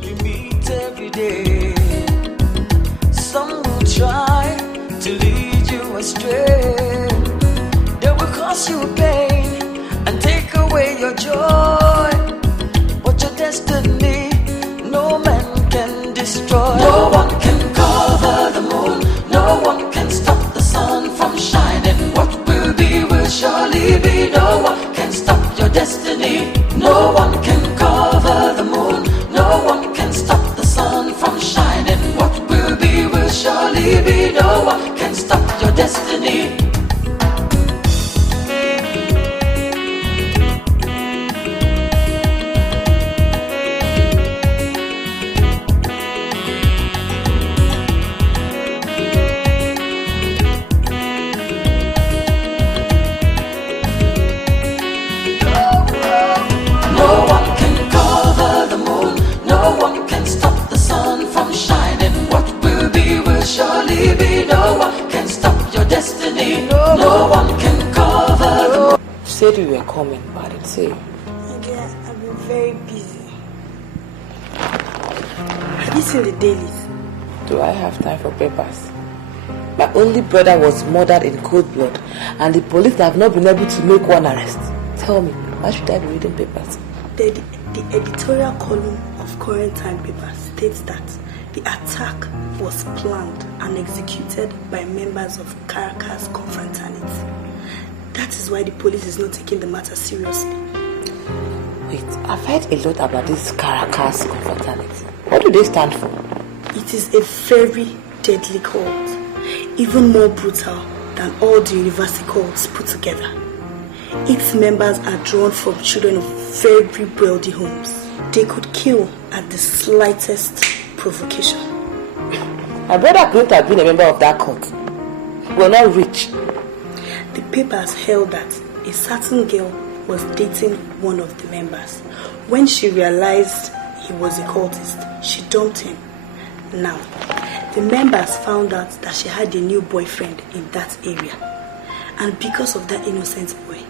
You meet every day. Some will try to lead you astray. They will cause you pain and take away your joy. But your destiny, no man can destroy. No one can cover the moon. No one can stop the sun from shining. What will be will surely be. No one can stop your destiny. No one can cover the moon. No one can stop the sun from shining. What will be will surely be. No one can stop your destiny. Surely be. No one can stop your destiny. No one can cover. You said you were coming, but I didn't see you. Yeah, I've been very busy. Have you seen the dailies? Do I have time for papers? My only brother was murdered in cold blood, and the police have not been able to make one arrest. Tell me, why should I be reading papers? The editorial column of Current Time papers states that the attack was planned and executed by members of Caracas Confrontation. That is why the police is not taking the matter seriously. Wait, I've heard a lot about this Caracas Confrontation. What do they stand for? It is a very deadly cult, even more brutal than all the university cults put together. Its members are drawn from children of very wealthy homes. They could kill at the slightest provocation. My brother couldn't have been a member of that cult. We're not rich. The papers held that a certain girl was dating one of the members. When she realized he was a cultist, she dumped him. Now, the members found out that she had a new boyfriend in that area. And because of that innocent boy,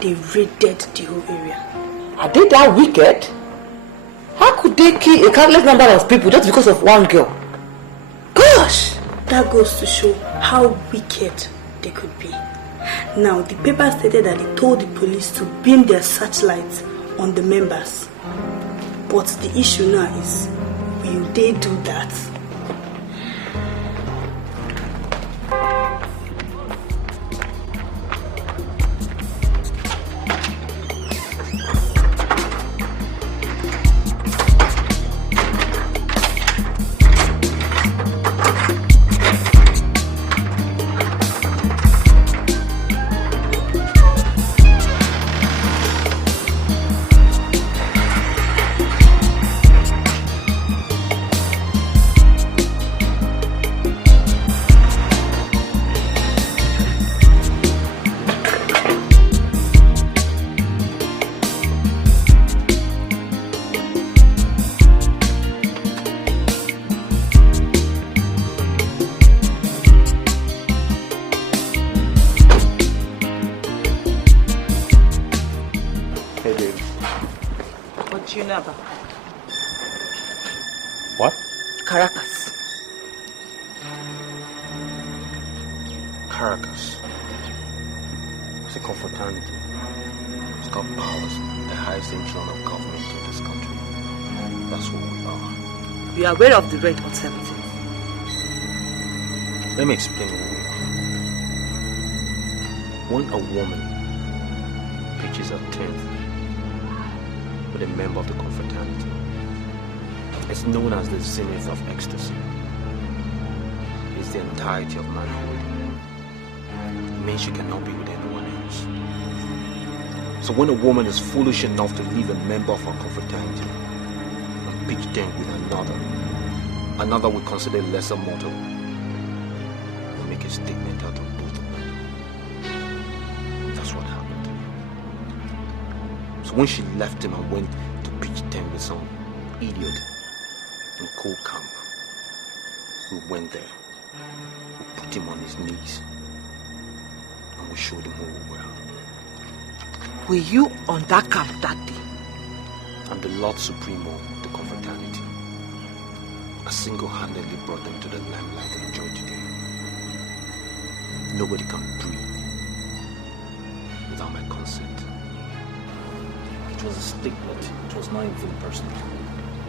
they raided the whole area. Are they that wicked? How could they kill a countless number of people just because of one girl? Gosh! That goes to show how wicked they could be. Now, the paper stated that they told the police to beam their searchlights on the members. But the issue now is, will they do that? What? Caracas. Caracas. It's a confraternity. It's got powers, the highest echelon of government in this country. That's what we are. You are aware of the rate on 17th? Let me explain what we are. When a woman pitches her 10th with a member of the confraternity, it's known as the zenith of ecstasy. It's the entirety of manhood. It means she cannot be with anyone else. So when a woman is foolish enough to leave a member of her confraternity and pitch them with another we consider lesser mortal, will make a statement out of both of them. That's what happened. So when she left him and went to pitch tent with some idiot in cool camp, we went there, we put him on his knees, and we showed him who we were. Were you on that camp that day? I'm the Lord Supremo, the confraternity. I single-handedly brought them to the limelight they enjoy today. Nobody can breathe without my consent. It was a statement. It was not anything personal.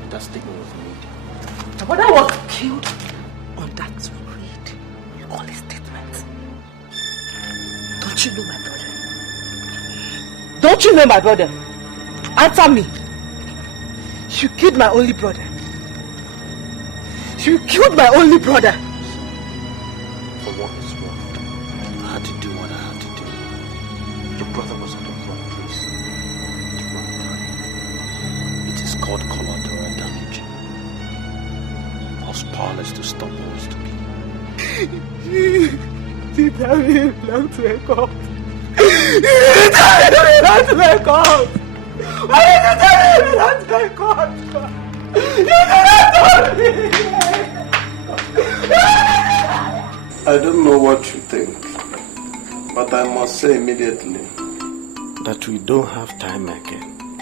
That statement was made. My brother was killed on that read. You call it statement. Don't you know my brother? Don't you know my brother? Answer me. You killed my only brother. You killed my only brother. For what it's worth, I had to do what I had to do. Your brother was at the wrong place at the wrong time. It is called collateral damage. I was powerless to stop what was to be. You tell me you belong to a cult. You tell me you belong to a cult. Why did you tell me you belong to a cult? You did not tell me. I don't know what you think, but I must say immediately that we don't have time again.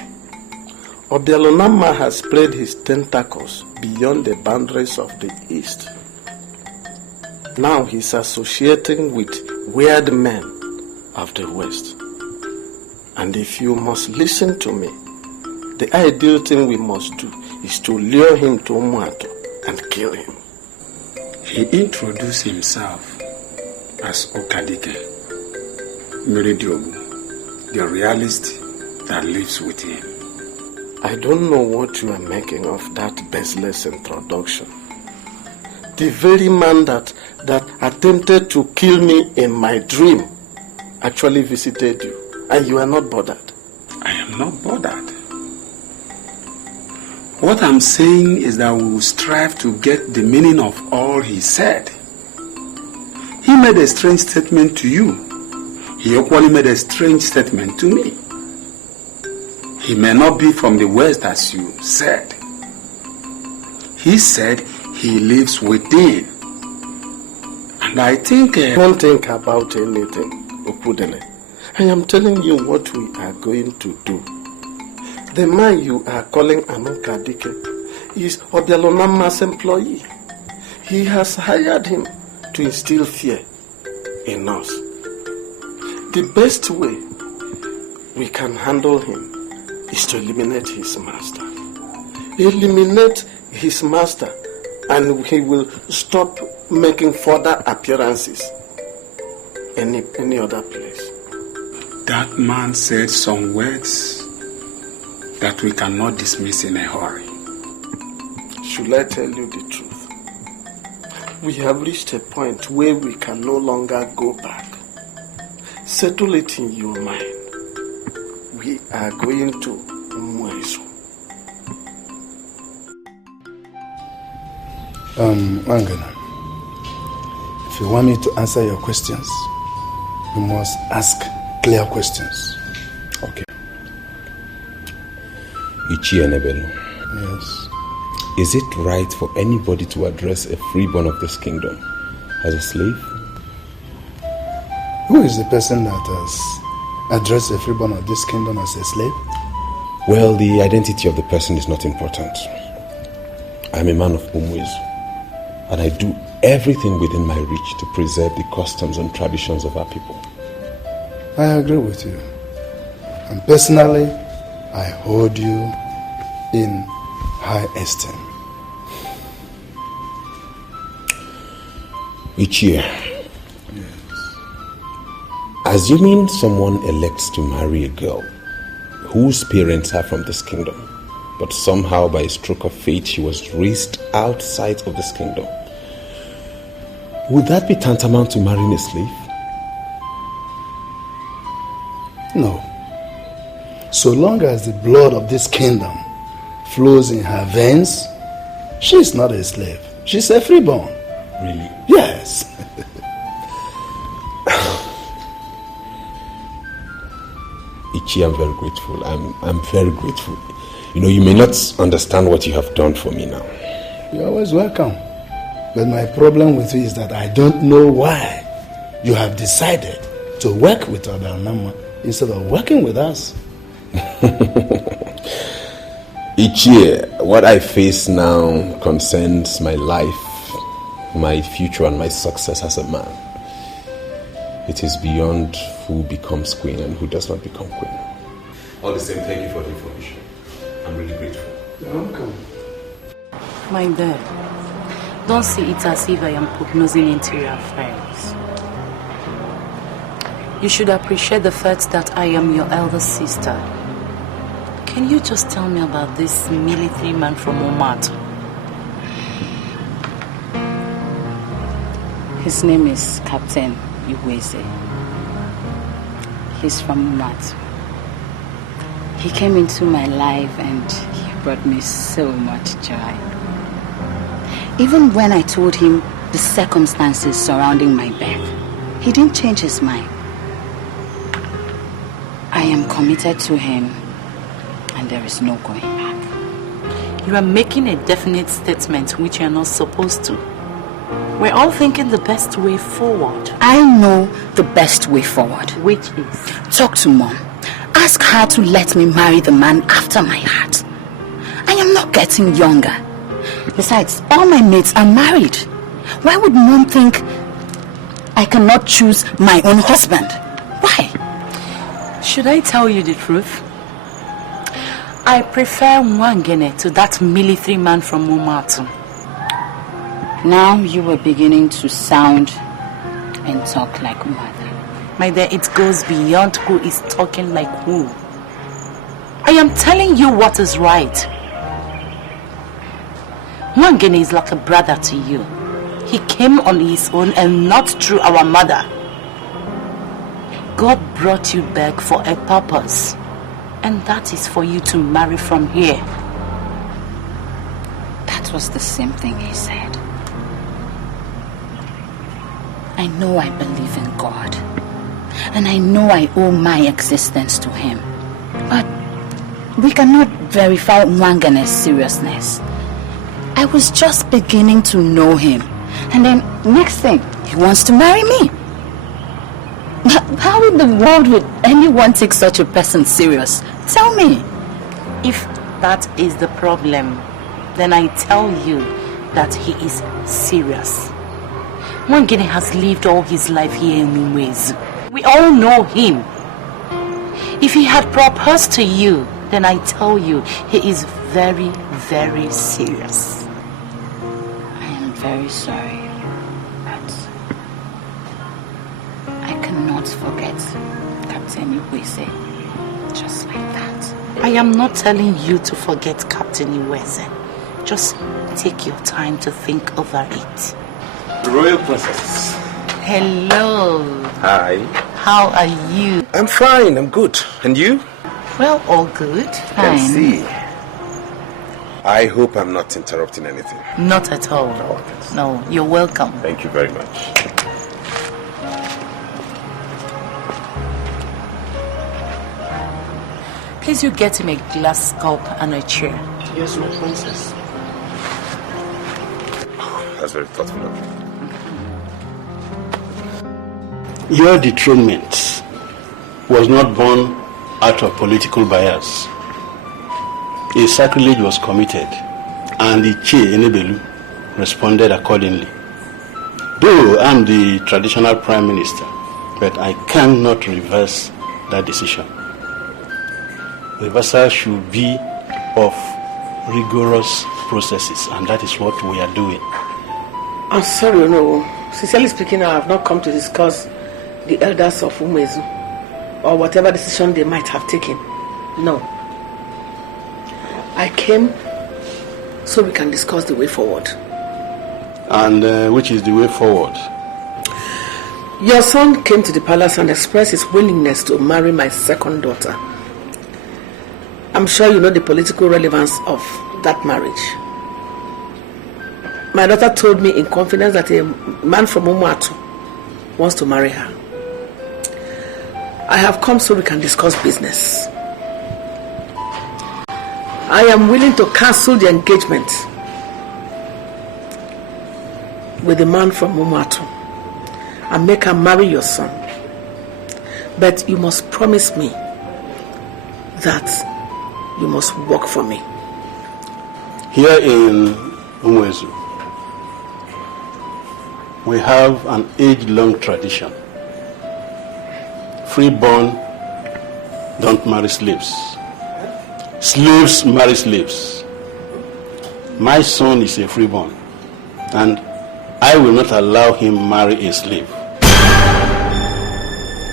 Obialunamma has spread his tentacles beyond the boundaries of the East. Now he's associating with weird men of the West. And if you must listen to me, the ideal thing we must do is to lure him to Umuato and kill him. He introduced himself as Okadike, Miridiobu, the realist that lives with him. I don't know what you are making of that baseless introduction. The very man that attempted to kill me in my dream actually visited you, and you are not bothered. I am not bothered. What I'm saying is that we will strive to get the meaning of all he said. He made a strange statement to you. He equally made a strange statement to me. He may not be from the West as you said. He said he lives within. And I think... Don't think about anything, Okudele. I am telling you what we are going to do. The man you are calling Anokadike is Obialunamma's employee. He has hired him to instill fear in us. The best way we can handle him is to eliminate his master. Eliminate his master and he will stop making further appearances any other place. That man said some words that we cannot dismiss in a hurry. Should I tell you the truth? We have reached a point where we can no longer go back. Settle it in your mind. We are going to Mweso. Wangana, if you want me to answer your questions, you must ask clear questions. Okay. Ichie Nebelu. Yes. Is it right for anybody to address a freeborn of this kingdom as a slave? Who is the person that has addressed a freeborn of this kingdom as a slave? Well, the identity of the person is not important. I'm a man of Umwezu, and I do everything within my reach to preserve the customs and traditions of our people. I agree with you. And personally, I hold you in high esteem. Ichie, assuming someone elects to marry a girl whose parents are from this kingdom, but somehow by a stroke of fate she was raised outside of this kingdom, would that be tantamount to marrying a slave? No. So long as the blood of this kingdom flows in her veins, she is not a slave. She's a freeborn. Really? Yes. Ichi, I'm very grateful. I'm very grateful. You know, you may not understand what you have done for me now. You're always welcome. But my problem with you is that I don't know why you have decided to work with Obialunamma instead of working with us. Each year, What I face now concerns my life, my future, and my success as a man. It is beyond who becomes queen and who does not become queen. All the same, thank you for the information. I'm really grateful. You're welcome. My dear, don't see it as if I am prognosing into your affairs. You should appreciate the fact that I am your elder sister. Can you just tell me about this military man from Omat? His name is Captain Iweze. He's from Omat. He came into my life and he brought me so much joy. Even when I told him the circumstances surrounding my birth, he didn't change his mind. I am committed to him and there is no going back. You are making a definite statement which you are not supposed to. We're all thinking the best way forward. I know the best way forward. Which is? Talk to Mom. Ask her to let me marry the man after my heart. I am not getting younger. Besides, all my mates are married. Why would Mom think I cannot choose my own husband? Why? Should I tell you the truth? I prefer Mwangene to that military man from Mumatu. Now you are beginning to sound and talk like mother. My dear, it goes beyond who is talking like who. I am telling you what is right. Mwangene is like a brother to you. He came on his own and not through our mother. God brought you back for a purpose. And that is for you to marry from here. That was the same thing he said. I know I believe in God. And I know I owe my existence to him. But we cannot verify Mwangane's seriousness. I was just beginning to know him. And then next thing, he wants to marry me. How in the world would anyone take such a person serious? Tell me. If that is the problem, then I tell you that he is serious. Mwangene has lived all his life here in Umwezu. We all know him. If he had proposed to you, then I tell you, he is very, very serious. I am very sorry, but I cannot forget Captain Iweze just like that. I am not telling you to forget Captain Iweze. Just take your time to think over it. Royal Princess. Hello. Hi. How are you? I'm fine, I'm good. And you? Well, all good. Can see. I hope I'm not interrupting anything. Not at all. No, you're welcome. Thank you very much. Please, you get him a glass cup and a chair. Yes, my princess. That's very thoughtful of you. Your dethronement was not born out of political bias. A sacrilege was committed and the Che Enebelu responded accordingly. Though I'm the traditional prime minister, but I cannot reverse that decision. Reversal should be of rigorous processes, and that is what we are doing. I'm sorry, no. Sincerely speaking, I have not come to discuss the elders of Umezu or whatever decision they might have taken. No. I came so we can discuss the way forward. And which is the way forward? Your son came to the palace and expressed his willingness to marry my second daughter. I'm sure you know the political relevance of that marriage. My daughter told me in confidence that a man from Umuatu wants to marry her. I have come so we can discuss business. I am willing to cancel the engagement with the man from Umuatu and make her marry your son. But you must promise me that you must work for me. Here in Umwezu, we have an age-long tradition. Freeborn don't marry slaves. Slaves marry slaves. My son is a freeborn, and I will not allow him marry a slave.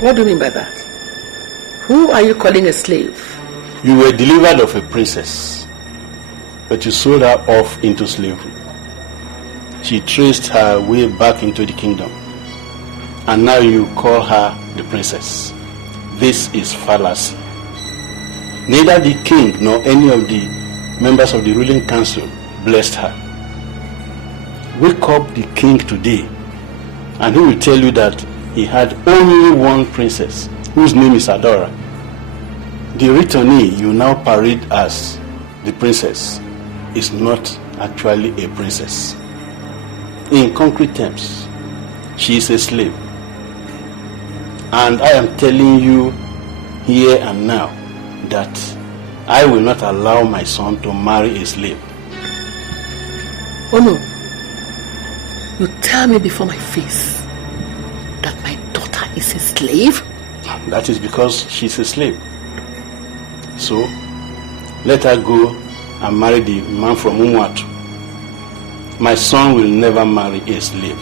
What do you mean by that? Who are you calling a slave? You were delivered of a princess, but you sold her off into slavery. She traced her way back into the kingdom, and now you call her the princess. This is fallacy. Neither the king nor any of the members of the ruling council blessed her. Wake up the king today, and he will tell you that he had only one princess, whose name is Adora. The returnee you now parade as the princess is not actually a princess. In concrete terms, she is a slave. And I am telling you here and now that I will not allow my son to marry a slave. Oh no. You tell me before my face that my daughter is a slave? That is because she's a slave. So, let her go and marry the man from Umuatu. My son will never marry a slave.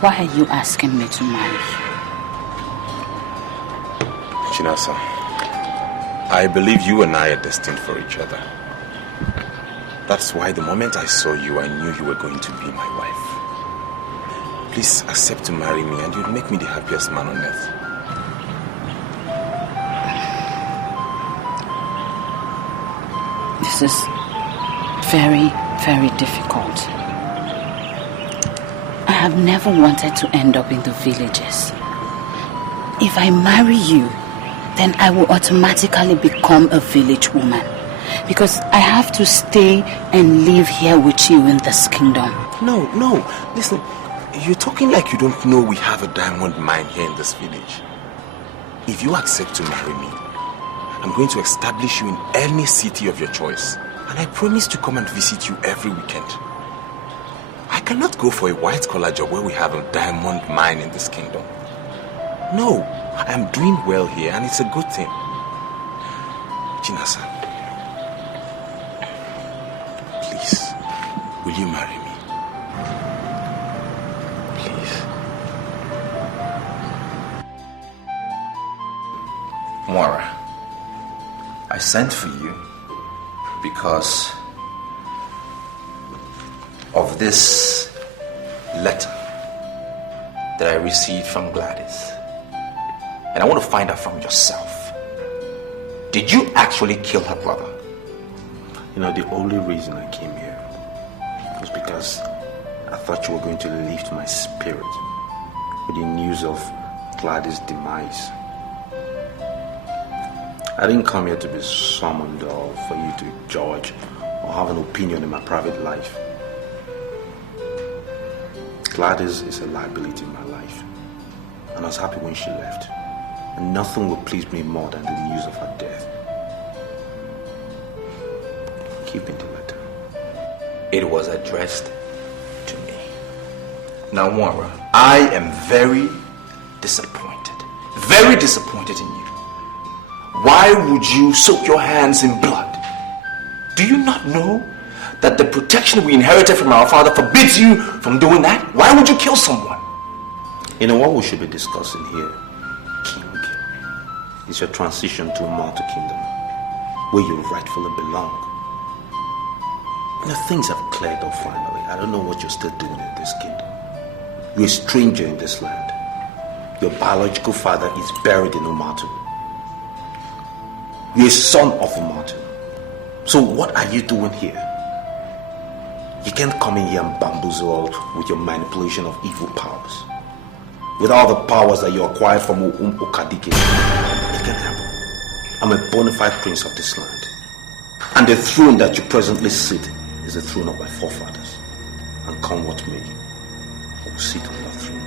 Why are you asking me to marry? Chinasa, I believe you and I are destined for each other. That's why the moment I saw you, I knew you were going to be my wife. Please accept to marry me and you'll make me the happiest man on earth. This is very, very difficult. I have never wanted to end up in the villages. If I marry you, then I will automatically become a village woman. Because I have to stay and live here with you in this kingdom. No, listen. You're talking like you don't know we have a diamond mine here in this village. If you accept to marry me, I'm going to establish you in any city of your choice. And I promise to come and visit you every weekend. I cannot go for a white-collar job where we have a diamond mine in this kingdom. No, I am doing well here and it's a good thing. Chinasa, please, will you marry me? Moira, I sent for you because of this letter that I received from Gladys. And I want to find out from yourself. Did you actually kill her brother? You know, the only reason I came here was because I thought you were going to lift my spirit with the news of Gladys' demise. I didn't come here to be summoned or for you to judge or have an opinion in my private life. Gladys is a liability in my life, and I was happy when she left. And nothing will please me more than the news of her death. Keep in the letter. It was addressed to me. Now, Moira, I am very disappointed in you. Why would you soak your hands in blood? Do you not know that the protection we inherited from our father forbids you from doing that? Why would you kill someone? You know what we should be discussing here, King, is your transition to a mortal kingdom where you rightfully belong. Now things have cleared up finally. I don't know what you're still doing in this kingdom. You're a stranger in this land. Your biological father is buried in Umatu. You're a son of Umatu. So what are you doing here? You can't come in here and bamboozle out with your manipulation of evil powers. With all the powers that you acquired from Okadike. It can't happen. I'm a bona fide prince of this land. And the throne that you presently sit is the throne of my forefathers. And come what may, I will sit on that throne.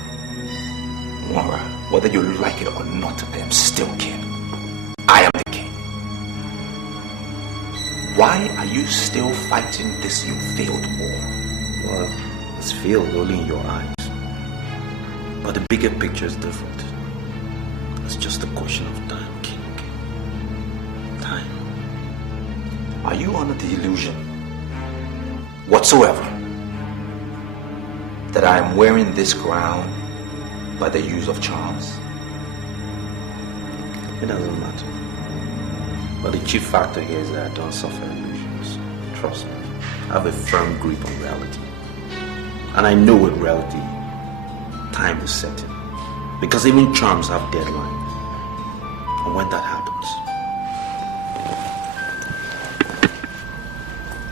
Moira, whether you like it or not, I am still king. I am the king. Why are you still fighting this you failed war? Well, it's failed only in your eyes. But the bigger picture is different. It's just a question of time, King. Time. Are you under the illusion whatsoever that I am wearing this crown by the use of charms? It doesn't matter. But the chief factor here is that I don't suffer illusions. Trust me. I have a firm grip on reality. And I know with reality, time is certain. Because even charms have deadlines. And when that happens,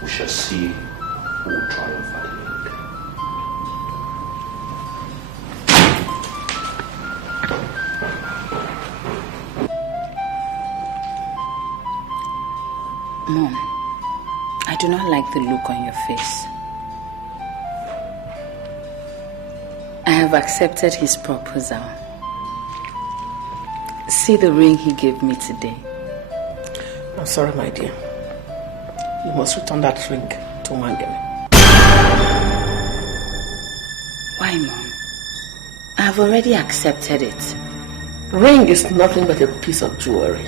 we shall see who will triumph at the end. Mom, I do not like the look on your face. I have accepted his proposal. See the ring he gave me today. I'm sorry, my dear. You must return that ring to Wangeme. Why, Mom? I have already accepted it. Ring is nothing but a piece of jewelry.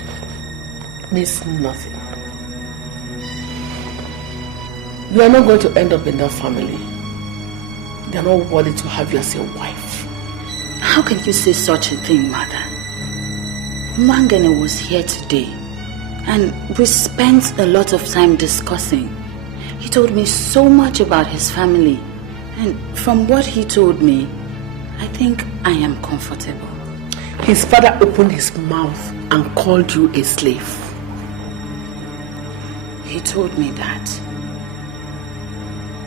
Means nothing. You are not going to end up in that family. They are not worthy to have you as a wife. How can you say such a thing, Mother? Mwangene was here today, and we spent a lot of time discussing. He told me so much about his family, and from what he told me, I think I am comfortable. His father opened his mouth and called you a slave. He told me that.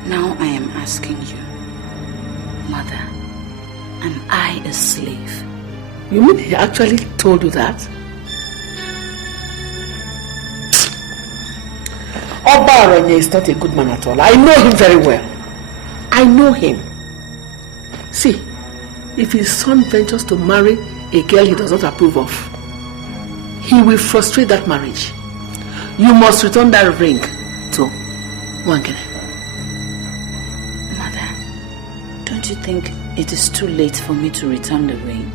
Now I am asking you, Mother, am I a slave? You mean he actually told you that? Oba Aronye is not a good man at all. I know him very well. I know him. See, if his son ventures to marry a girl he does not approve of, he will frustrate that marriage. You must return that ring to Wangene. Mother, don't you think it is too late for me to return the ring?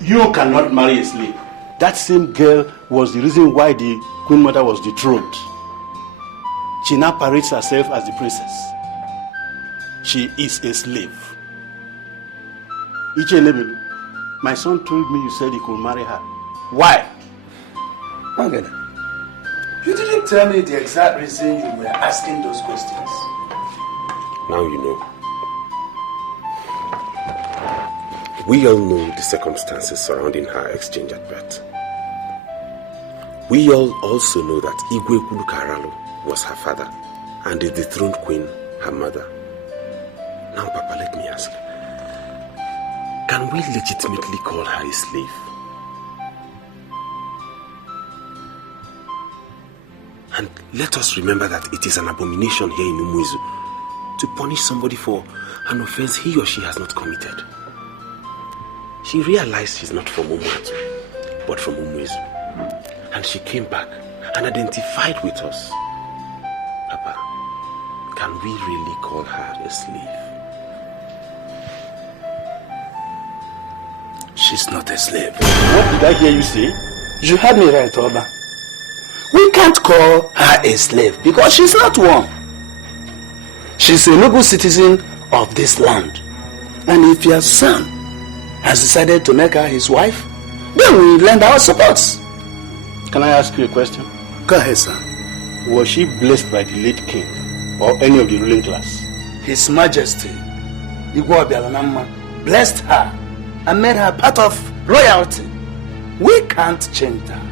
You cannot marry a slave. That same girl was the reason why the Queen Mother was dethroned. She now parades herself as the princess. She is a slave. Ichenebelu, my son told me you said he could marry her. Why? Wangene, you didn't tell me the exact reason you were asking those questions. Now you know. We all know the circumstances surrounding her exchange at birth. We all also know that Igwe Kulukaralo was her father and the dethroned queen her mother. Now, Papa, let me ask, can we legitimately call her a slave? And let us remember that it is an abomination here in Umuizu to punish somebody for an offense he or she has not committed. She realized she's not from Umuatu, but from Umuizu. And she came back and identified with us. Papa, can we really call her a slave? She's not a slave. What did I hear you say? You heard me right, Oba. We can't call her a slave because she's not one. She's a noble citizen of this land. And if your son has decided to make her his wife, then we lend our support. Can I ask you a question? Go ahead, sir. Was she blessed by the late king or any of the ruling class? His Majesty, Igwe Obialunamma, blessed her and made her part of royalty. We can't change that.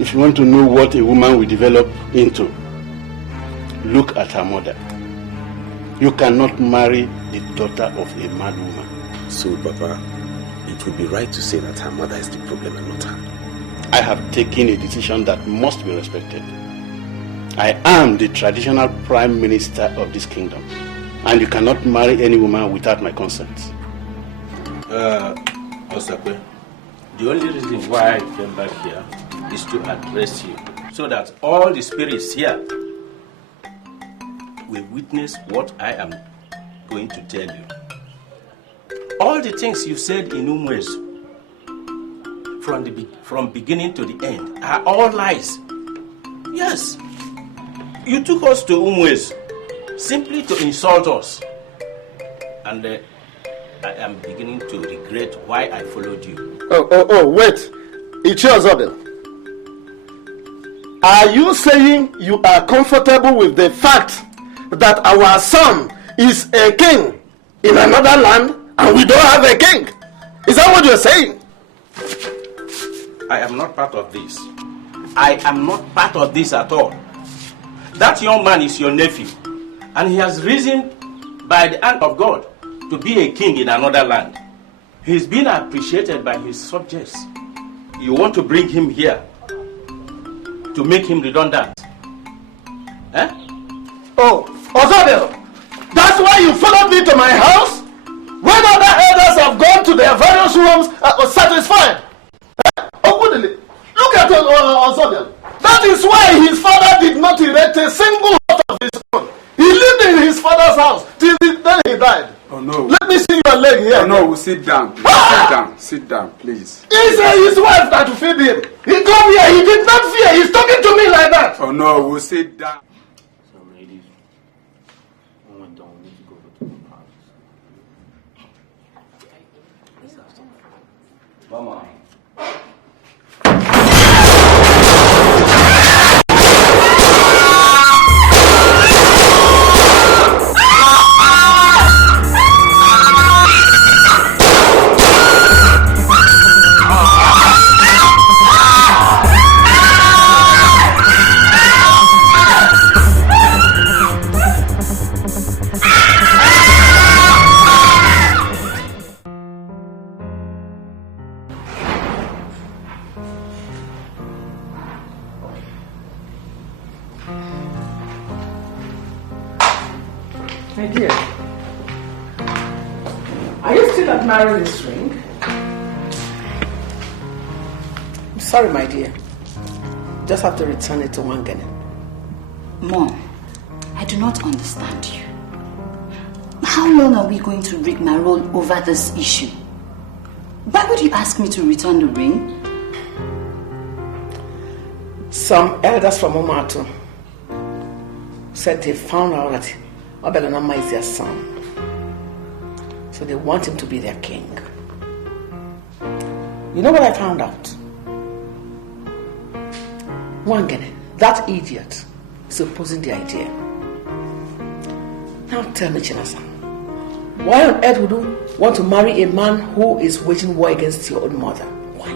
If you want to know what a woman will develop into, look at her mother. You cannot marry the daughter of a mad woman. So, Papa, it would be right to say that her mother is the problem and not her. I have taken a decision that must be respected. I am the traditional prime minister of this kingdom, and you cannot marry any woman without my consent. Osakwe, the only reason why I came back here is to address you so that all the spirits here will witness what I am going to tell you. All the things you said in Umwes from beginning to the end are all lies. Yes, you took us to Umwes simply to insult us. And I am beginning to regret why I followed you. Wait. It's yours, Abel. Are you saying you are comfortable with the fact that our son is a king in another land and we don't have a king? Is that what you're saying? I am not part of this. I am not part of this at all. That young man is your nephew, and he has risen by the hand of God to be a king in another land. He's been appreciated by his subjects. You want to bring him here to make him redundant? Eh? Oh, Ozabel, that's why you followed me to my house? When other elders have gone to their various rooms satisfied? Look at Ozabel. That is why his father did not erect a single hut of his own. He lived in his father's house till then he died. Oh no. Let me see your leg here. Oh no, we'll sit down. Please. Sit down, please. It's his wife that feed him. He come here, he did not fear. He's talking to me like that. Oh no, we'll sit down. So ladies, when we're done, we need to go to the palace. Let's have some fun. Mama. My dear, are you still admiring this ring? I'm sorry, my dear. Just have to return it to Wangene. Mom, I do not understand you. How long are we going to rigmarole over this issue? Why would you ask me to return the ring? Some elders from Omatu said they found out that Obialunamma is their son. So they want him to be their king. You know what I found out? Wangene, that idiot, is opposing the idea. Now tell me, Chinasa, why on earth would you want to marry a man who is waging war against your own mother? Why?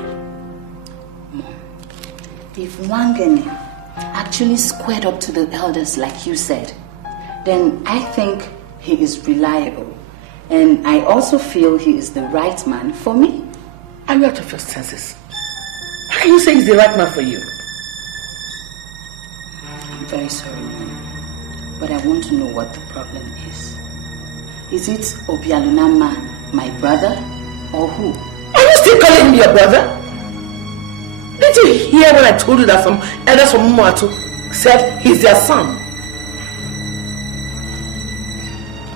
Mom, if Wangene actually squared up to the elders like you said, then I think he is reliable. And I also feel he is the right man for me. Are you out of your senses? How can you say he's the right man for you? I'm very sorry, Mom, but I want to know what the problem is. Is it Obialunamma, my brother, or who? Are you still calling him your brother? Did you hear when I told you that some elders from Umatu said he's their son?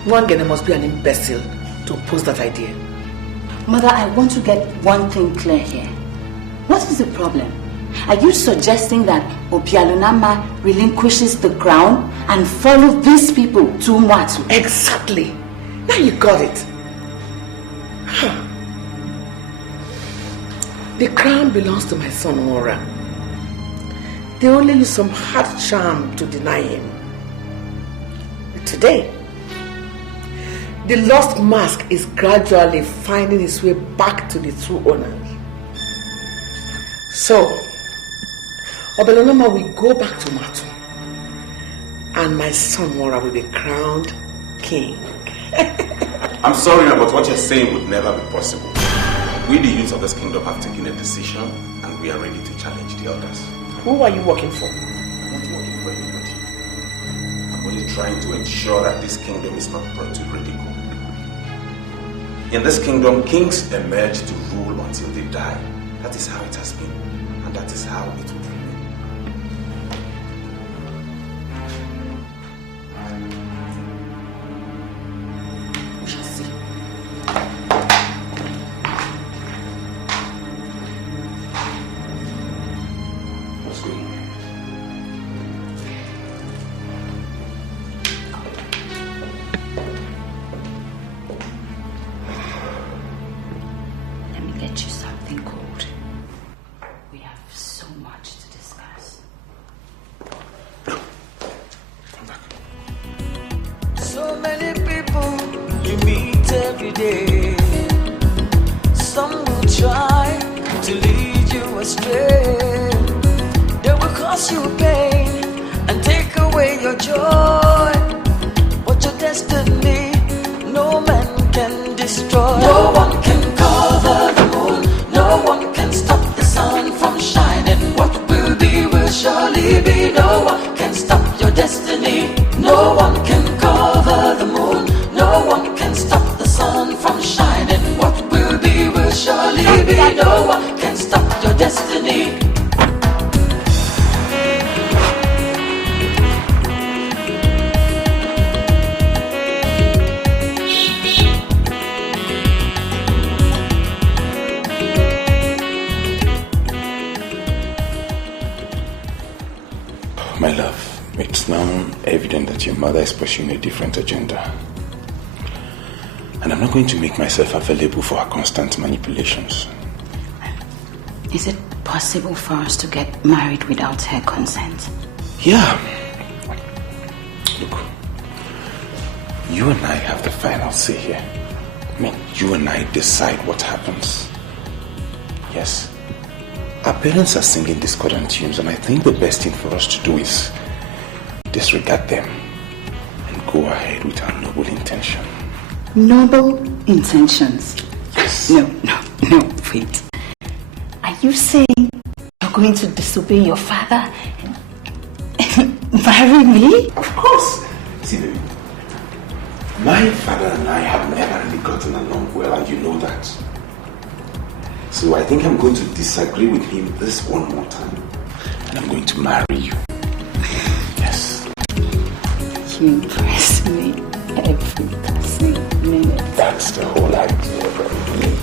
Wangene must be an imbecile to oppose that idea. Mother, I want to get one thing clear here. What is the problem? Are you suggesting that Obialunamma relinquishes the crown and follow these people to Umatu? Exactly. Now you got it. The crown belongs to my son Mora. They only use some hard charm to deny him. Today, the lost mask is gradually finding its way back to the true owner. So, Obialunamma will go back to Matu, and my son Mora will be crowned king. I'm sorry, but what you're saying would never be possible. We, the youths of this kingdom, have taken a decision, and we are ready to challenge the others. Who are you working for? I'm not working for anybody. I'm only trying to ensure that this kingdom is not brought to ridicule. In this kingdom, kings emerge to rule until they die. That is how it has been, and that is how it would remain. We shall see. What's going on? Let me get you something cold. We have so much to discuss. So many people you meet every day. Some will try to lead you astray. They will cause you pain and take away your joy. But your destiny, no man can destroy. No one can cover the moon. No one can stop the sun from shining. What will be will surely be. No one can stop your destiny. No one can cover the moon. No one can stop the sun from shining. What will be will surely be. No one can stop your destiny. My love, it's now evident that your mother is pursuing a different agenda. And I'm not going to make myself available for her constant manipulations. Is it possible for us to get married without her consent? Yeah. Look, you and I have the final say here. I mean, you and I decide what happens. Yes. Our parents are singing discordant tunes, and I think the best thing for us to do is disregard them and go ahead with our noble intention. Noble intentions? Yes. No, wait. Are you saying you're going to disobey your father and marry me? Of course. See, baby, my father and I have never really gotten along well, and you know that. So I think I'm going to disagree with him this one more time, and I'm going to marry you. Yes. You impress me every passing minute. That's the whole idea, baby.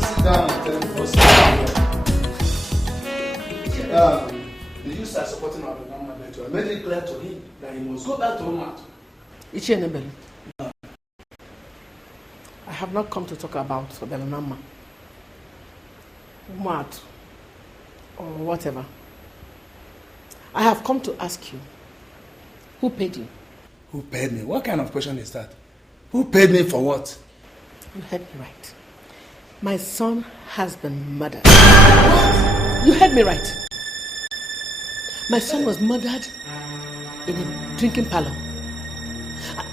Sit down and tell me what's happening. Did you start supporting Obialunamma? I made it clear to him that he must go back to Omat. Ichienebele. I have not come to talk about Obialunamma, Umat, or whatever. I have come to ask you, who paid you? Who paid me? What kind of question is that? Who paid me for what? You heard me right. My son has been murdered. What? You heard me right. My son was murdered in a drinking parlor.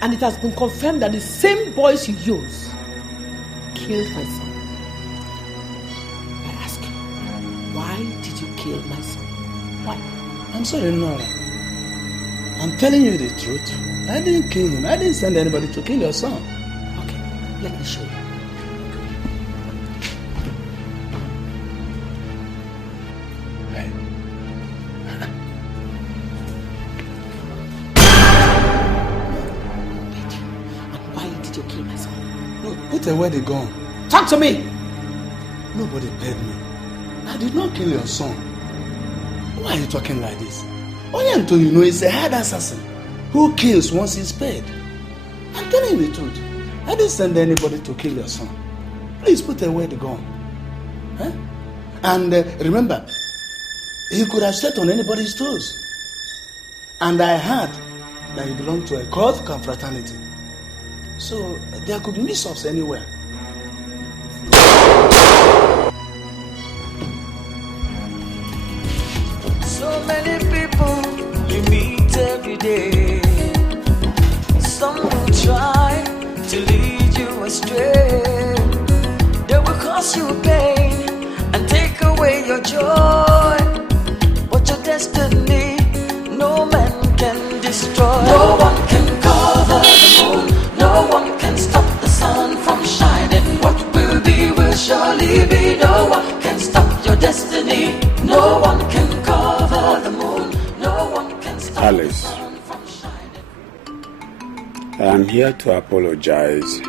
And it has been confirmed that the same boys you use killed my son. I ask you, why did you kill my son? Why? I'm sorry, Nora. I'm telling you the truth. I didn't kill him. I didn't send anybody to kill your son. Okay, let me show you. And why did you kill my son? No, put away the gun. Talk to me! Nobody paid me. I did not kill your son. Why are you talking like this? All you do, you know, is a hard assassin who kills once he's paid. I'm telling you the truth. I didn't send anybody to kill your son. Please put away the gun. Huh? And remember, he could have stepped on anybody's toes. And I heard that he belonged to a cult confraternity. So there could be mix-ups anywhere. So many people you meet every day. Some will try to lead you astray. They will cause you pain and take away your joy. But your destiny, no man can destroy. No one can cover the moon. No one can stop the sun from shining. What will be I am here to apologize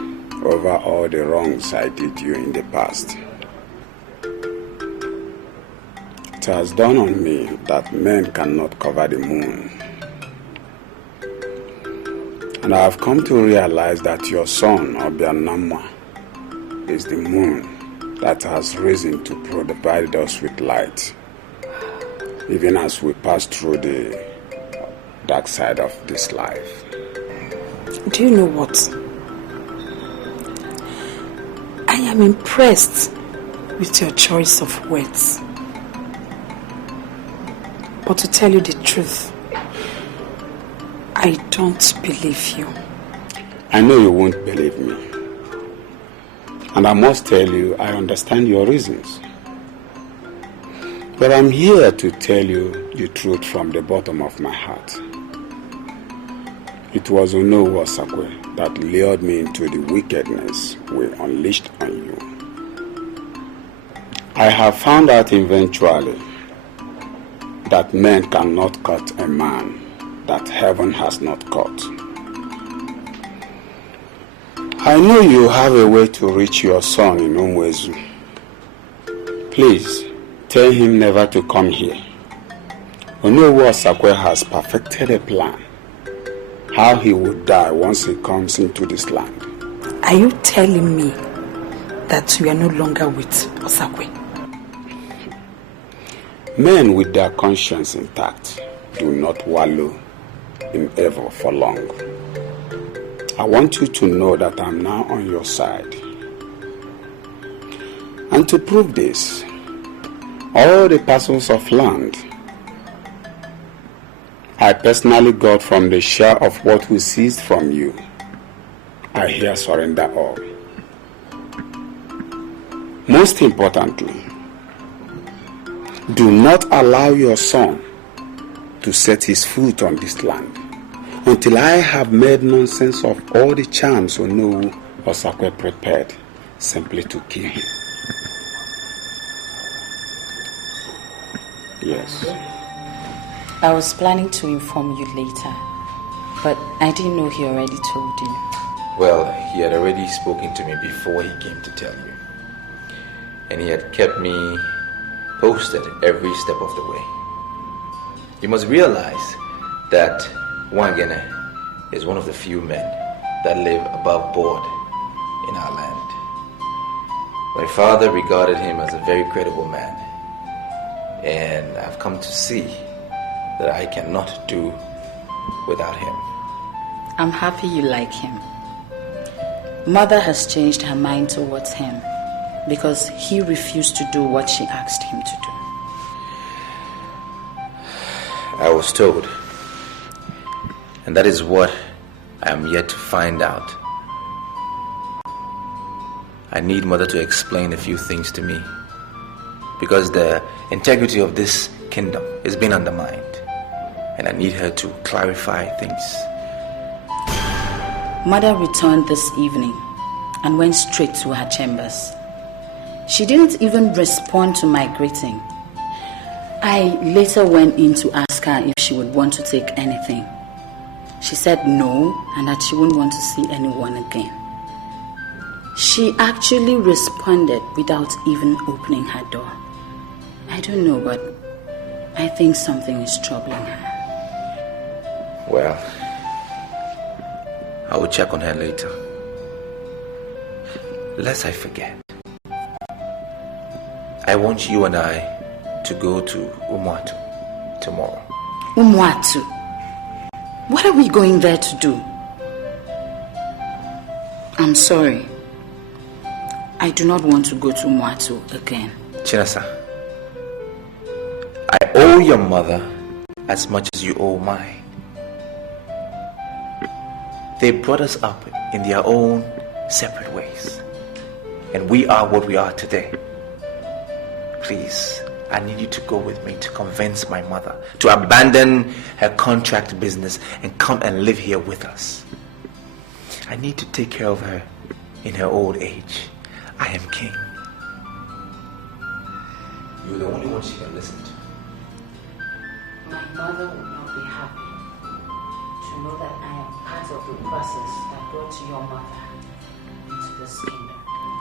over all the wrongs I did you in the past. It has dawned on me that men cannot cover the moon. And I have come to realize that your son, Obialunamma, is the moon that has risen to provide us with light, even as we pass through the dark side of this life. Do you know what? I am impressed with your choice of words. But to tell you the truth, I don't believe you. I know you won't believe me. And I must tell you, I understand your reasons. But I'm here to tell you the truth from the bottom of my heart. It was Onowu Osakwe that lured me into the wickedness we unleashed on you. I have found out eventually that men cannot cut a man that heaven has not caught. I know you have a way to reach your son in Umwezu. Please, tell him never to come here. Onowu Osakwe has perfected a plan how he would die once he comes into this land. Are you telling me that you are no longer with Osakwe? Men with their conscience intact do not wallow in evil for long. I want you to know that I'm now on your side. And to prove this, all the parcels of land I personally got from the share of what we seized from you, I here surrender all. Most importantly, do not allow your son to set his foot on this land until I have made nonsense of all the charms Onowu Osakwe prepared simply to kill him. Yes. I was planning to inform you later, but I didn't know he already told you. Well, he had already spoken to me before he came to tell you. And he had kept me posted every step of the way. You must realize that Wangene is one of the few men that live above board in our land. My father regarded him as a very credible man, and I've come to see that I cannot do without him. I'm happy you like him. Mother has changed her mind towards him because he refused to do what she asked him to do. I was told, and that is what I am yet to find out. I need Mother to explain a few things to me because the integrity of this kingdom is being undermined, and I need her to clarify things. Mother returned this evening and went straight to her chambers. She didn't even respond to my greeting. I later went in to ask her if she would want to take anything. She said no, and that she wouldn't want to see anyone again. She actually responded without even opening her door. I don't know, but I think something is troubling her. Well, I will check on her later. Lest I forget, I want you and I to go to Umuatu tomorrow. Umuatu? What are we going there to do? I'm sorry. I do not want to go to Umuatu again. Chinasa, I owe your mother as much as you owe mine. They brought us up in their own separate ways, and we are what we are today. Please, I need you to go with me to convince my mother to abandon her contract business and come and live here with us. I need to take care of her in her old age. I am king. You're the only one she can listen to. My mother would not be happy to know that I am part of the process that brought your mother into this kingdom?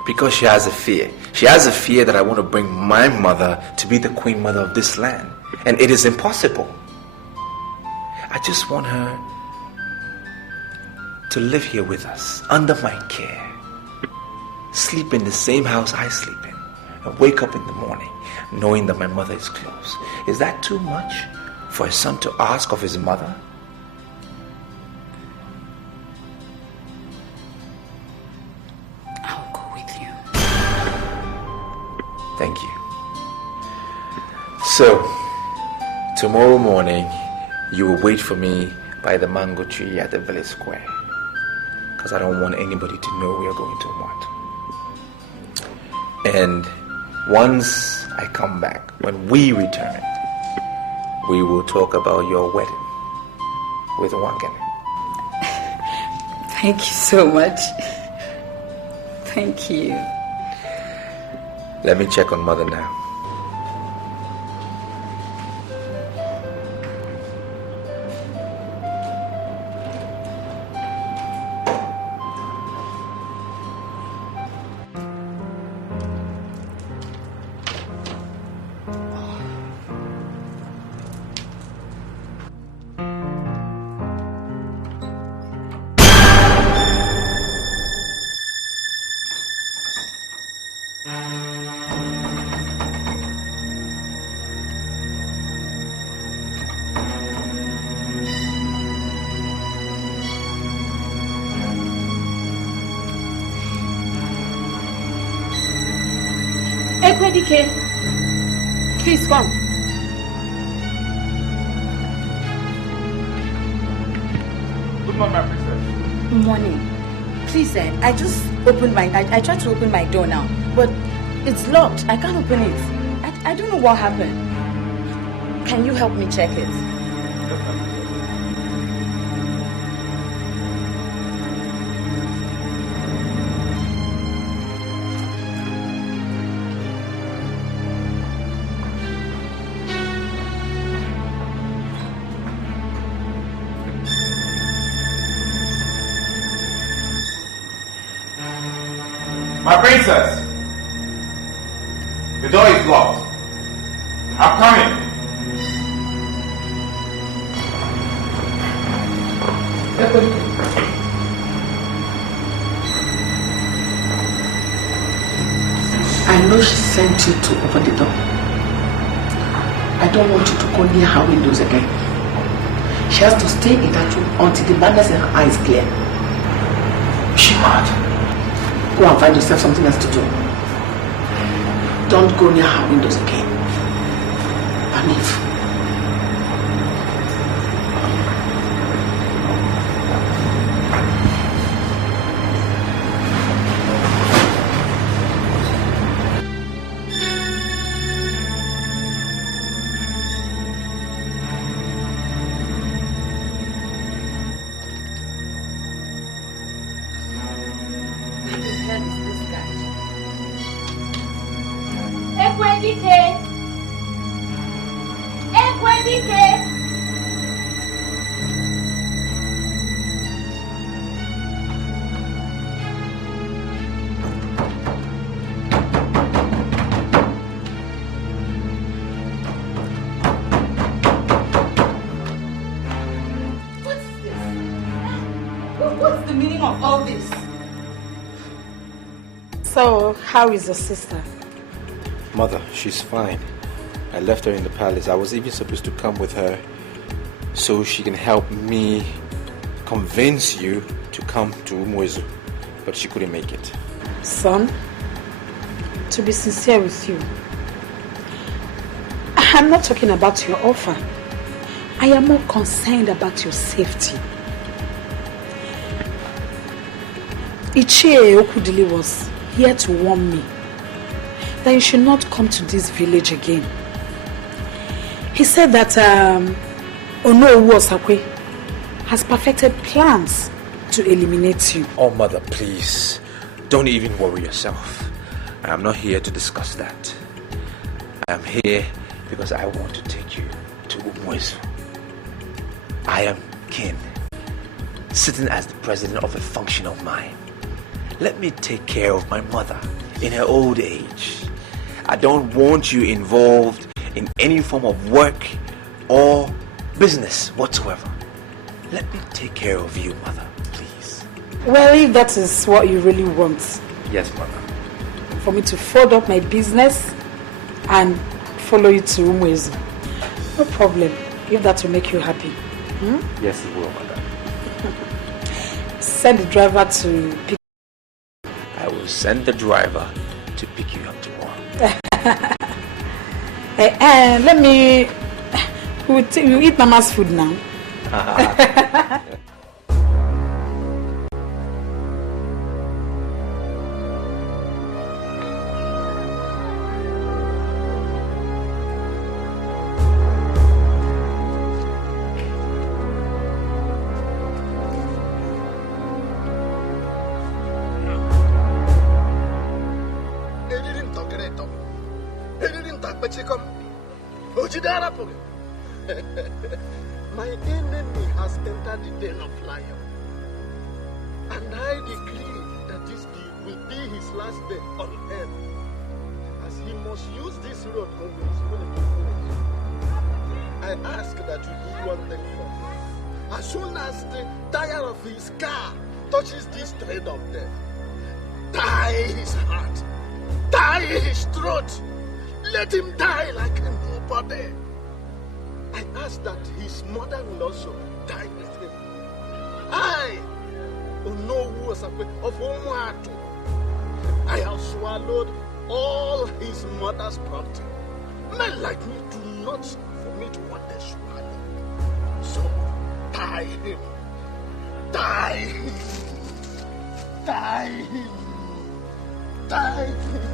Because she has a fear. She has a fear that I want to bring my mother to be the queen mother of this land. And it is impossible. I just want her to live here with us, under my care. Sleep in the same house I sleep in. And wake up in the morning knowing that my mother is close. Is that too much for a son to ask of his mother? I'll go with you. Thank you. So, tomorrow morning, you will wait for me by the mango tree at the village square. Because I don't want anybody to know we are going to what. And once I come back, when we return, we will talk about your wedding with Wangan. Thank you so much. Thank you. Let me check on mother now. Ekwedike, please come. Good morning, my princess. Morning. Please, I just opened I tried to open my door now, but it's locked. I can't open it. I don't know what happened. Can you help me check it? My princess! The door is locked. I'm coming. I know she sent you to open the door. I don't want you to go near her windows again. She has to stay in that room until the madness in her eyes clear. Is she mad? Go and find yourself something else to do. Don't go near her windows again. And leave. So, how is your sister? Mother, she's fine. I left her in the palace. I was even supposed to come with her so she can help me convince you to come to Umwezu, but she couldn't make it. Son, to be sincere with you, I'm not talking about your offer. I am more concerned about your safety. Ichie Okudili was here to warn me that you should not come to this village again. He said that Onowu Osakwe has perfected plans to eliminate you. Oh, Mother, please. Don't even worry yourself. I am not here to discuss that. I am here because I want to take you to Umwezu. I am king. sitting as the president of a function of mine. Let me take care of my mother in her old age. I don't want you involved in any form of work or business whatsoever. Let me take care of you, mother, please. Well, if that is what you really want. Yes, mother. For me to fold up my business and follow you to Umwezi. No problem, if that will make you happy. Yes, it will, mother. Send the driver to pick. I will send the driver to pick you up tomorrow. Let me... You eat Mama's food now. My enemy has entered the den of lions, and I decree that this will be his last day on earth, as he must use this road always. I ask that you do one thing for me. As soon as the tire of his car touches this thread of death, tie his heart, tie his throat, let him die like a nobody. I ask that his mother will also die with him. I, who know who was of Umuatu, I have swallowed all his mother's property. Men like me do not for me to want to swallow. So, die him. Die him. Die him. Die him.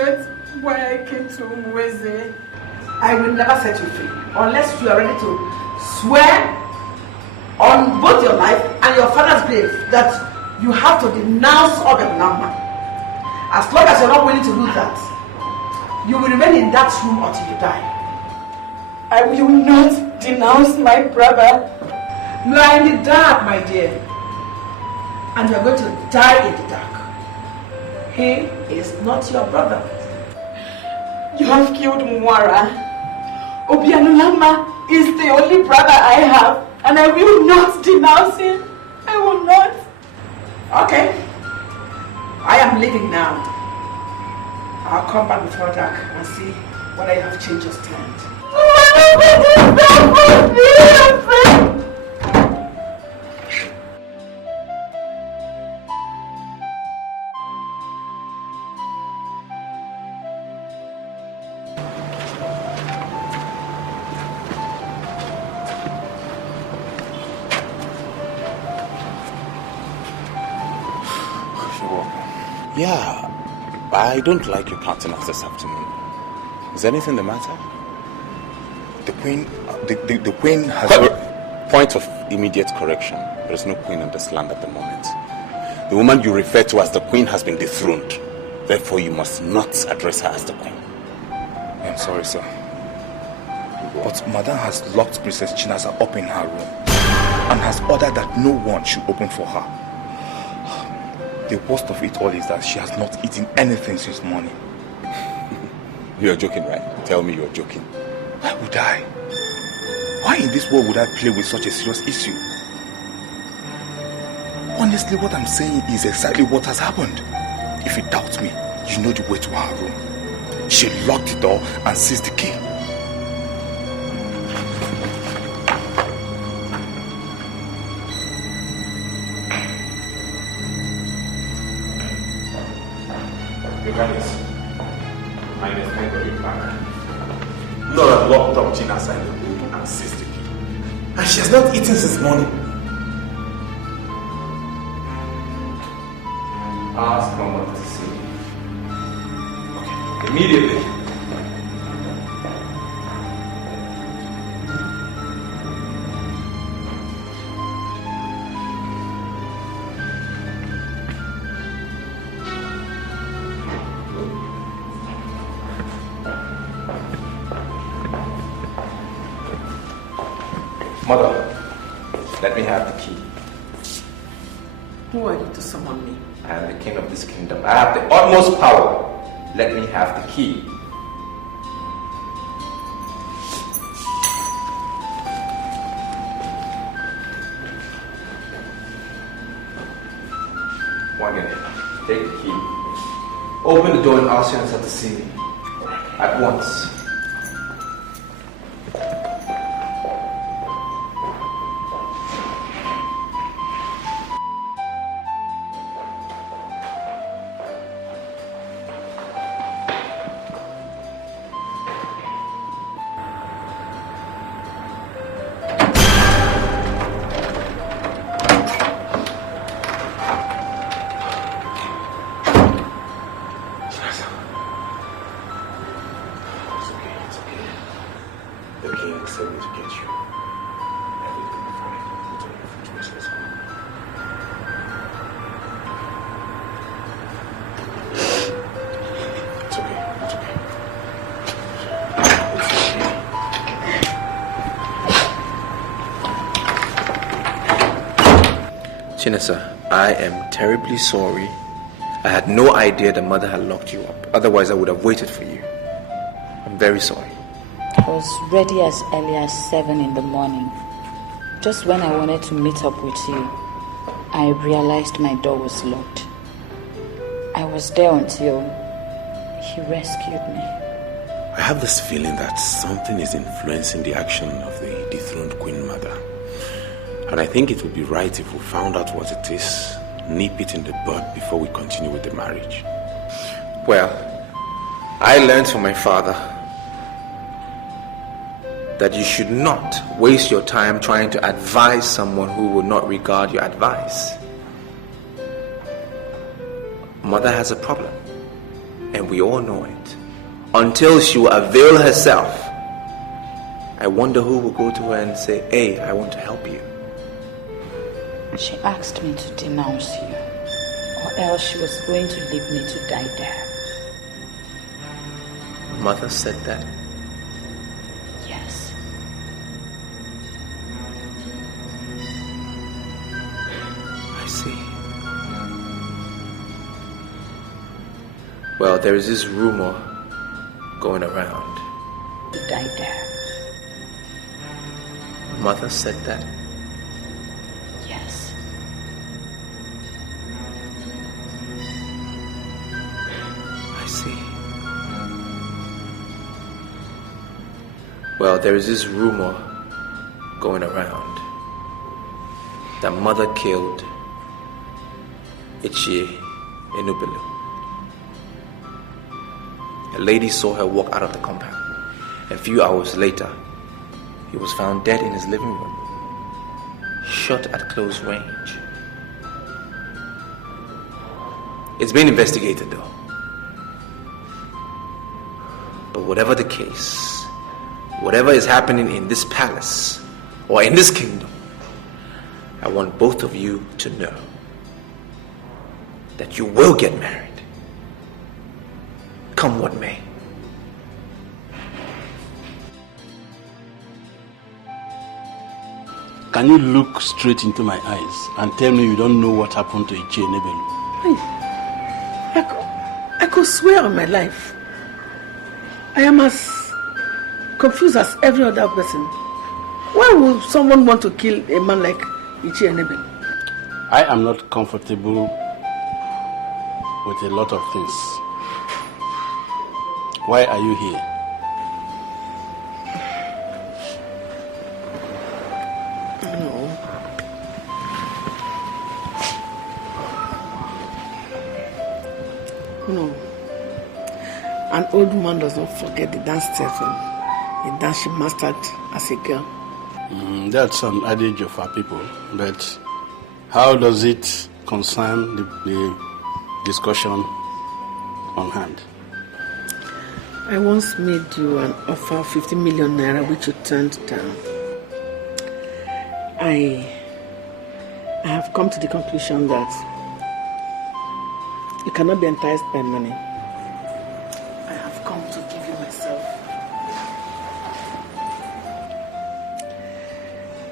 regret why I came to Mweze. I will never set you free unless you are ready to swear on both your life and your father's grave that you have to denounce Obialunamma. As long as you're not willing to do that, you will remain in that room until you die. I will not denounce my brother. You are in the dark, my dear. And you are going to die in the dark. He is not your brother. You have killed Mwara. Obialunamma is the only brother I have, and I will not denounce him. I will not. Okay. I am leaving now. I'll come back before dark and see whether you have changed your stand. Yeah, I don't like your countenance this afternoon. Is anything the matter? The queen, the queen has... Point of immediate correction. There is no queen in this land at the moment. The woman you refer to as the queen has been dethroned. Therefore, you must not address her as the queen. I'm sorry, sir. But Madame has locked Princess Chinaza up in her room and has ordered that no one should open for her. The worst of it all is that she has not eaten anything since morning. You're joking, right? Tell me you're joking. Why would I? Why in this world would I play with such a serious issue? Honestly, what I'm saying is exactly what has happened. If you doubt me, you know the way to her room. She locked the door and seized the key. Nora locked up Chinaza in the room and seized the key. And she has not eaten since morning. Ask Mama to see. Okay, immediately. Mother, let me have the key. Who are you to summon me? I am the king of this kingdom. I have the utmost power. Let me have the key. Wagene, take the key. Open the door and ask your answer to see me. At once. Chinasa, I am terribly sorry. I had no idea the mother had locked you up. Otherwise, I would have waited for you. I'm very sorry. I was ready as early as 7 in the morning. Just when I wanted to meet up with you, I realized my door was locked. I was there until he rescued me. I have this feeling that something is influencing the action of the dethroned Queen Mother. And I think it would be right if we found out what it is, nip it in the bud before we continue with the marriage. Well, I learned from my father that you should not waste your time trying to advise someone who will not regard your advice. Mother has a problem. and we all know it, until she will avail herself, I wonder who will go to her and say, hey, I want to help you. She asked me to denounce you, or else she was going to leave me to die there. Mother said that? Yes. I see. Well, there is this rumor going around. To die there. Mother said that? Yes. I see. Well, there is this rumor going around that Mother killed Ichie Enubelu. A lady saw her walk out of the compound. A few hours later, he was found dead in his living room, shot at close range. It's been investigated though. But whatever the case, whatever is happening in this palace or in this kingdom, I want both of you to know that you will get married, come what may. Can you look straight into my eyes and tell me you don't know what happened to Ichie Enubelu? I could swear on my life. I am as confused as every other person. Why would someone want to kill a man like Ichie Enubelu? I am not comfortable with a lot of things. Why are you here? No. An old woman does not forget the dance step, the dance she mastered as a girl. That's an adage of our people, but how does it concern the discussion on hand? I once made you an offer of 50 million naira, which you turned down. I have come to the conclusion that you cannot be enticed by money. I have come to give you myself.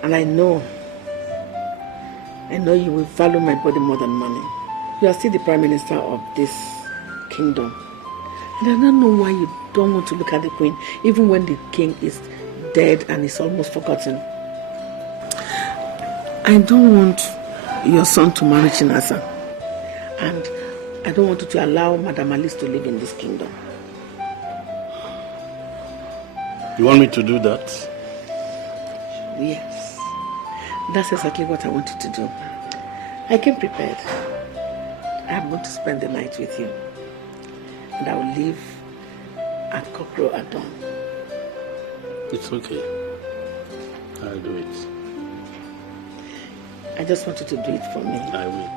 And I know you will value my body more than money. You are still the Prime Minister of this kingdom. And I don't know why you don't want to look at the Queen, even when the King is dead and is almost forgotten. I don't want your son to marry Chinasa. And I don't want you to allow Madam Alice to live in this kingdom. You want me to do that? Yes. That's exactly what I want you to do. I came prepared. I'm going to spend the night with you. And I will leave at cockcrow at dawn. It's okay. I'll do it. I just want you to do it for me. I will.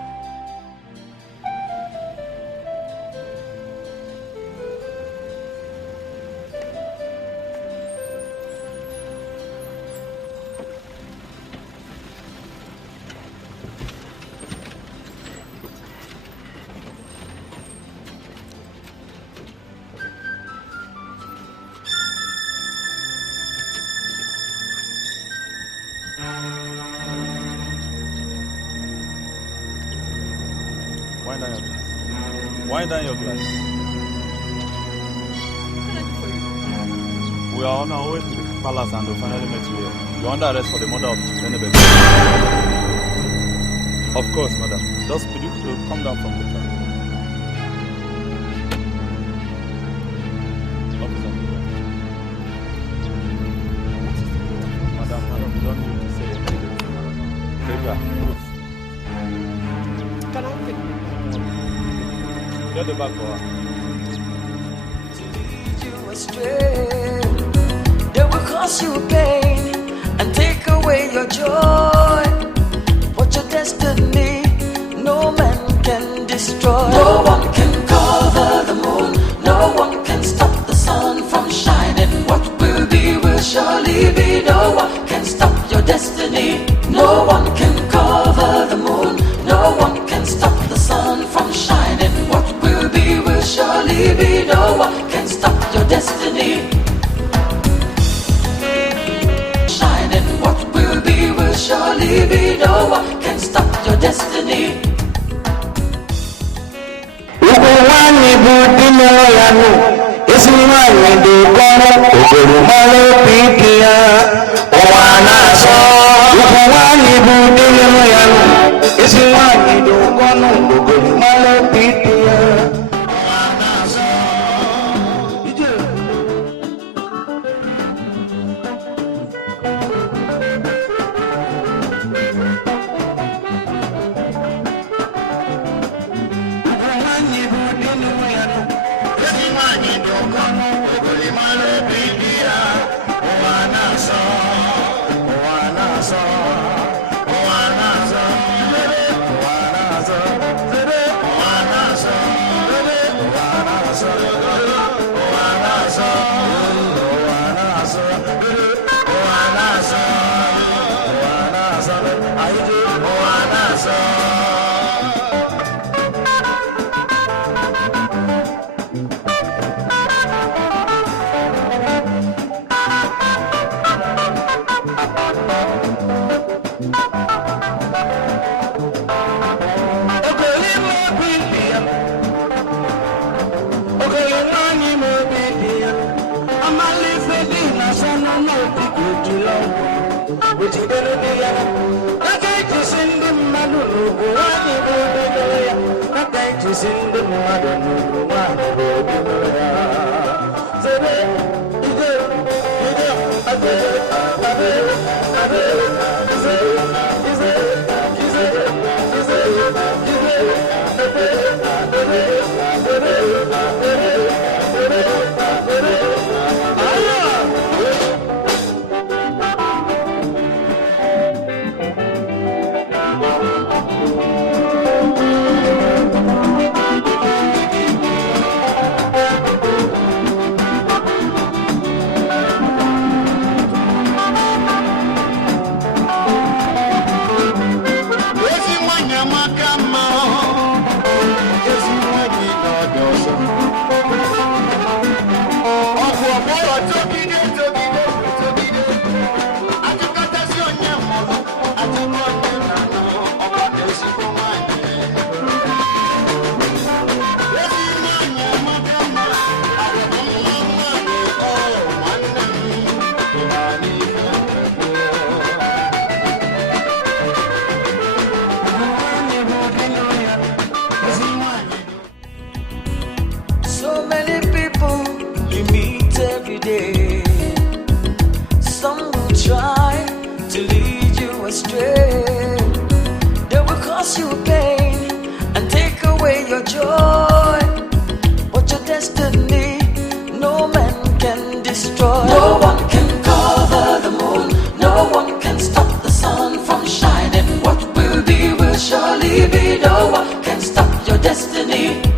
Wind down your glass. We are on our way to the palace and we finally met you here. You are under arrest for the murder of Enubelu. Of course, madam. Just come down from the car. Officer. Madam, you don't need to say anything. Take her. Can I take it? Get the back for her. To lead you astray, they will cause you pain and take away your joy. But your destiny, no man can destroy. No one can cover the moon,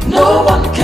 No one can